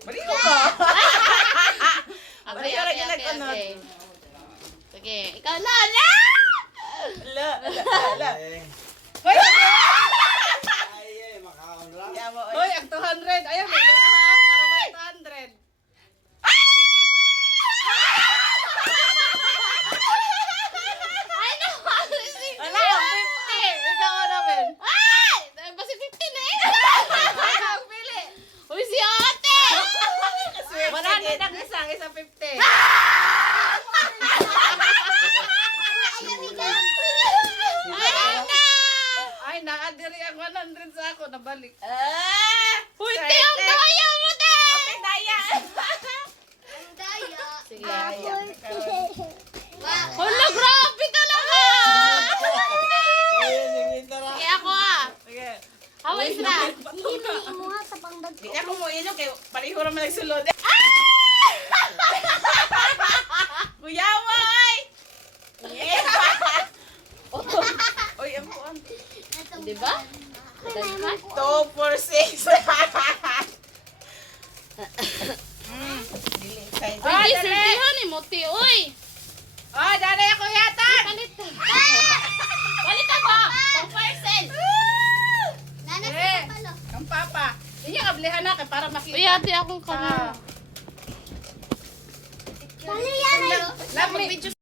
Baliw ka. Okay, Baliw okay, ka okay, nagkunod. okay. Sige, ikaw na, ala! Ala. Ay, Hoy! makaon lang. Kaya mo, Hoy, ang 200. Ayaw, may ha. Naramay 200. Ay, naku! Ala, ang 50. Ikaw namin. Ay! Basta 50 na eh! Ang pili. Uy, si ate! 100 ang isang 50. Ay, na! Ay, naadiri ang 100 sa ako. Nabalik. Uy, te, ang daya mo, te! Daya. Sige. Daya. Hala, grabe talaga! Sige, ako ah. Sige. Haway sila. Di na ko mo ino kay paliho ra man nagsulod. Kuya Way. Oy, ang kuan. Di ba? Daghan? 2 for 6. Dili kay. Uy, silbihan ni Muti, uy! Oh, dali ako yata. Palit. Palit ako! Pang parcel! Ang papa. Hindi niya kablihan na kay para makita. Uy, ate, akong kamera. Lamig.